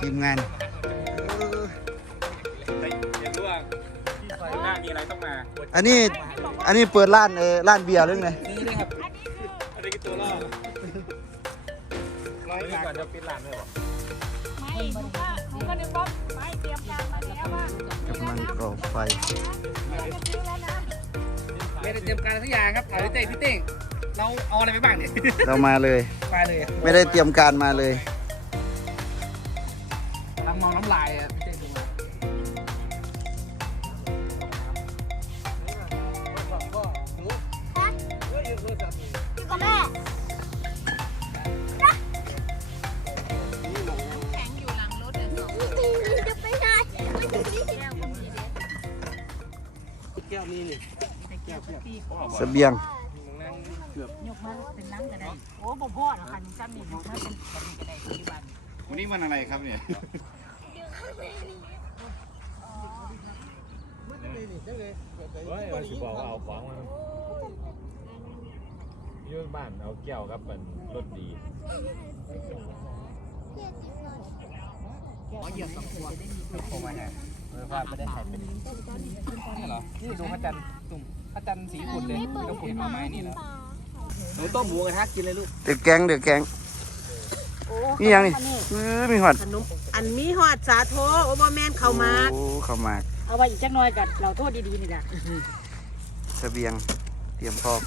ทีมงานอยากรู้ว่าหน้ามีอะไรต้องมาอันนี้อันนี้เปิดร้านเออร้านเบียร์หรือไงนี่เลยครับอันนี้คือตัวล่อร้อยก่อนจะปิดร้านเลยหรอไม่หนูก็หนูก็นึกว่าไม่เตรียมการมาแล้วว่ากำลังก่อไฟจะซื้อแล้วนะไม่ได้เตรียมการทุกอย่างครับถ่ายพี่เต้พี่เต้งเราเอาอะไรไปบ้างเนี่ยเรามาเลยไปเลย ไม่ได้เตรียมการมาเลย องน้ำลายอะพี่เต้งดูมาอยู่กับแม่แข็งอยู่หลังรถเดี๋ยวสองจะไปไหนแก้วก็มีเด็กแก้วนี่นี่เสบียงยกมาเป็นน้ำก็ได้โอ้บ่พ่อหรอกค่ะหนูจำนี่ยกมาเป็นแบบนี้ก็ได้ปัจจุบันวันนี้มันอะไรครับเนี่ย เฮ้ยว่าสิบอกว่าเอาของมายื่บ้านเอาแก้วครับมันรถดีขอเหยียบสองขวดโค้งมาไงเออพลาดไม่ได้ถ่ายเป็นนี่เหรอ นี่ดูพระจันทร์ตุ่มพระจันทร์สีขุ่นเลยต้องขุ่นมาไม้นี่แล้วหนูต้มหมูกระทะกินเลยลูกเดือดแกงเดือดแกง นี่ยังนี่อื้อมีหอดขนมอันมีหอดสาโทโอโมแมนเข้ามาโอ้เข้าวหมากเอาไว้อีกจักหน่อยกับเราโทษดีๆนี่แหละเสบียงเตรียมพร้อม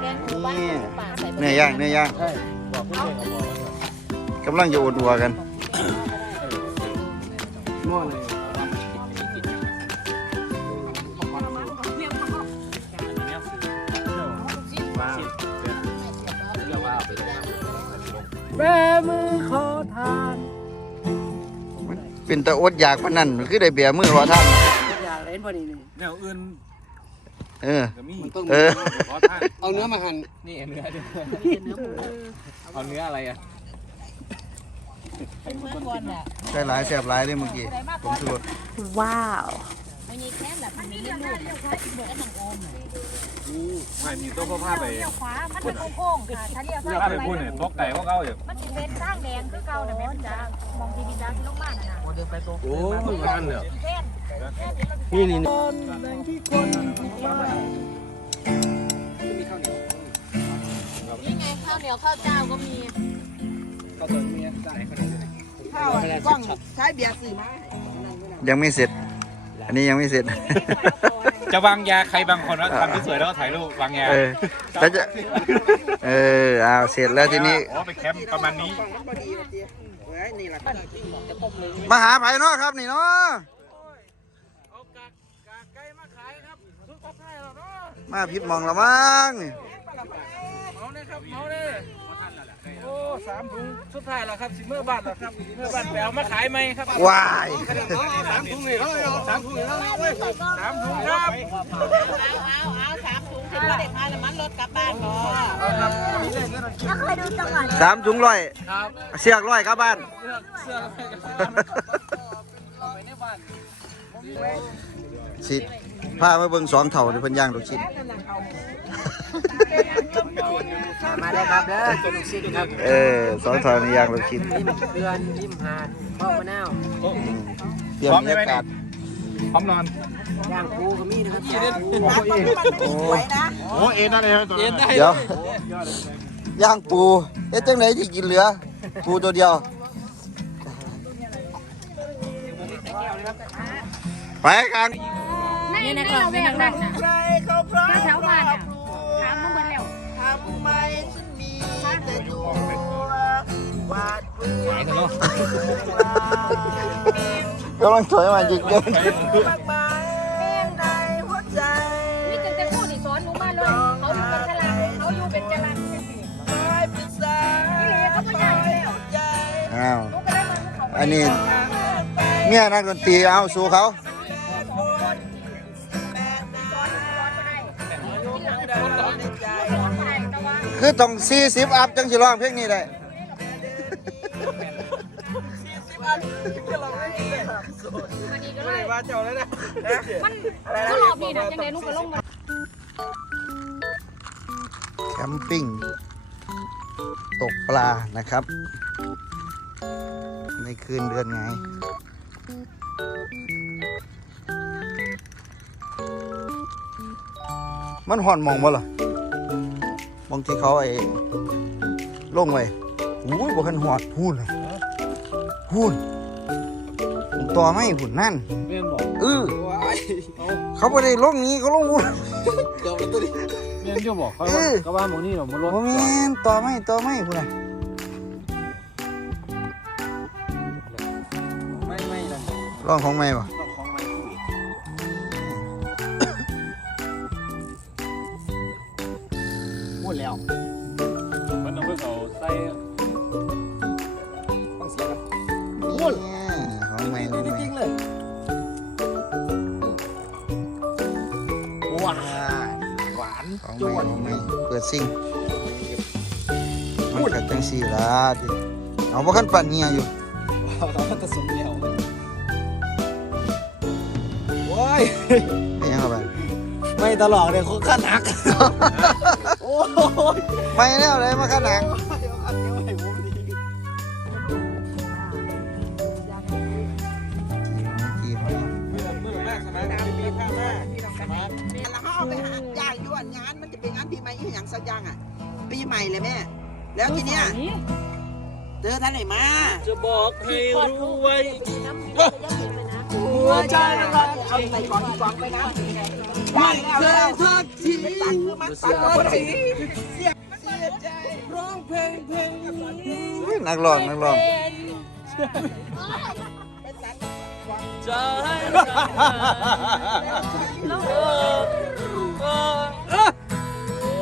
แกงหมูบ้านหมูป่าใส่เนื้อย่างเนื้อย่างใช่บอ กเพื่อนๆเอาบอกมันกำลังจะอดอัวกันง่วงเลยแม่มือขอทานเป็นตะอดอยากปานนั่นคือได้เบียร์มือรอท่านอยากเล่นพอดีนี่แนวอื่น เออ ก็มีเออ ขอท่านเอาเนื้อมาหั่นนี่เนื้อด้วยเป็นเนื้อหมูเอาเนื้ออะไรอะเมื่อก่อนน่ะใช่หลายแสบหลายเลยเมื่อกี้ผมชูรสว้าวไม่มีแค่แบบมันมีเรื่องลูกเลี้ยวซ้ายเบิดอันหนังโอม ไม่มีตัวพ่อผ้าไปเลี้ยวขวา มันเป็นโค้งๆค่ะถ้าเลี้ยวซ้ายถ้าไปพูดเนี่ยตกไก่พวกเขาอยู่มันจะเป็นสร้างแดงคือเก่าน่ะแม่มันจะมองทีวีจ้าที่ลงมาน่ะนะเดินไปตรงโอ้ยมันเนี่ยอีแท่นแท่นนี้เรานี่นี่คนแบ่งที่คนนี่ไงข้าวเหนียวข้าวเจ้าก็มีเขาเติมเมียจ่ายเขาเลยข้าวกล้องใช้เบียร์สื่อมาให้นั่นด้วยนะยังไม่เสร็จ อันนี้ยังไม่เสร็จ จะวางยาใครบางคนว่าทำที่สวยแล้วก็ถ่ายรูปวางยาเออแล้วจะเออเอาเสร็จแล้วทีนี้ อ๋อไปแคมป์ประมาณนี้กล้องมันพอดีเลยเจีเฮ้ยนี่แหละมาหาไผ่เนาะครับนี่เนาะมาผิดหมองและมั้งนี่ เมาเลยครับเมาเลยโอ้ สามถุงสุดท้ายแล้วครับสิเมื่อบ้านแล้วครับเมื่อบ้านแปลมาขายไหมครับวายสามถุงเลยเขาเลยสามถุงเลยเว้ยสามถุงครับเอาเอาเอาสามถุงคิดว่าเด็กพาน้ำมันรถกลับบ้านบ่สามถุงร้อยครับเสียกร้อยครับบ้านเสื้อเสื้อเอาไปในบ้านสิพามาเบิ่งสองเถ่าในเพิ่นย่างลูกชิ้น มาได้ครับเด้อตัวลูกชิ้นครับเออสองเถ่าในย่างลูกชิ้นเดือนริมหาดพ่อมะนาวอืมเตรียมบรรยากาศพร้อมนอนย่างปูก็มีนะครับโอ้โอ้เอ็นนั่นเองตัวเย็นนั้นได้เดี๋ยวย่างปูเอ๊ะจังไหนที่กินเหลือ ปูตัวเดียว ไปกัน นี่นะเราไม่นั่งน่ะถ้าเช้ามาน่ะ ไมฉันมีแต่ตัววาดกลัวไปกันเนาะกำลังถอยมาจิกเดินมากมายในหัวใจนี่จะจะพูดที่สอนหนูมาเลย เขาอยู่เป็นฉลาดเขาอยู่เป็นจรันจังซี่ไม่ปรึกษานี่เลยเขาก็ยากแล้วใจอ้าว หนูก็ได้มาเขาอันนี้เมียนักดนตรีเอาสู้เขา คือต้อง40อัพจังสิร้องเพลงนี้ได้วันนี้ก็เลยมาเจ้าแล้วนะมันก็รอบนี้นะจังได๋นุก็ลงมาแคมปิ้งตกปลานะครับ ในคืนเดือนไง มันห่อนมองบ่ล่ะ มองที่เขาไอ้ลงไว้อุ้ยบ่คันหอดพูนน่ะพูนผมต่อไม่หุ่นนั่นเมียนบอกเออเขาบ่ได้ลงนี้เขาลงพูนเดี๋ยวตัวนี้เมียนจะบอกเขาเออก็ว่าหมองนี่หรอมันรถบ่แม่นต่อไม่ต่อไม่พุ่นน่ะไม่ไม่นะร้องของไม่บ่ต้ พูดแล้วมันต้องเพิ่งเอาใส่ฟังเสียงกันเนี่ยของไม่ของจไม่ริงๆเลยว้าหวานของจไม่วนของไม่เปิดซิงมันกัดจังสี่ละดิเอาบ่คันปั่นเฮียอยู่ว้าวเราจะสมเดียวโอ้ยไม่ยังเข้าไปไม่ตลอดเลยเขาขั้นหักโอ้ย ไม่แล้วเลยมาขนาดอันนี้ไม่ดีเมื่อเมื่อแรกสมัยนั้นมีข้าวแม่สมัยแล้วเขาเอาไปหาย่างยวนงานมันจะเป็นงานปีใหม่อีหยังสักอย่างอะ ปีใหม่เลยแม่ แล้วทีเนี้ยเธอท่านไหนมา จะบอกให้รู้ไว้ หัวใจรักเอาใส่กล่องกล่องไปนะไม่เคยทักทีตัดคือมันตัดคนทีเสียเสียใจร้องเพลงเพลงนี้อุ้ยนักร้องนักร้องจะให้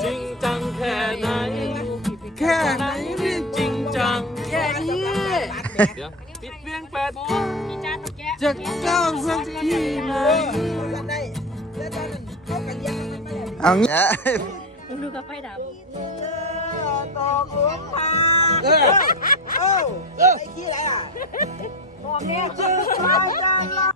จริงจังแค่ไหน แค่ไหนที่จริงจังแค่นี้ เดี๋ยวปิดเพียงแปดพี่จ้าตะแกะจะก้าวสักทีไหมจะได้แล้วตอนเขากันยังกันไม่ได้เอางี้ดูกับไฟดับตอกหลวงพาเออเออไอ้ขี้อะไรอะบอกเนี่ยเจอ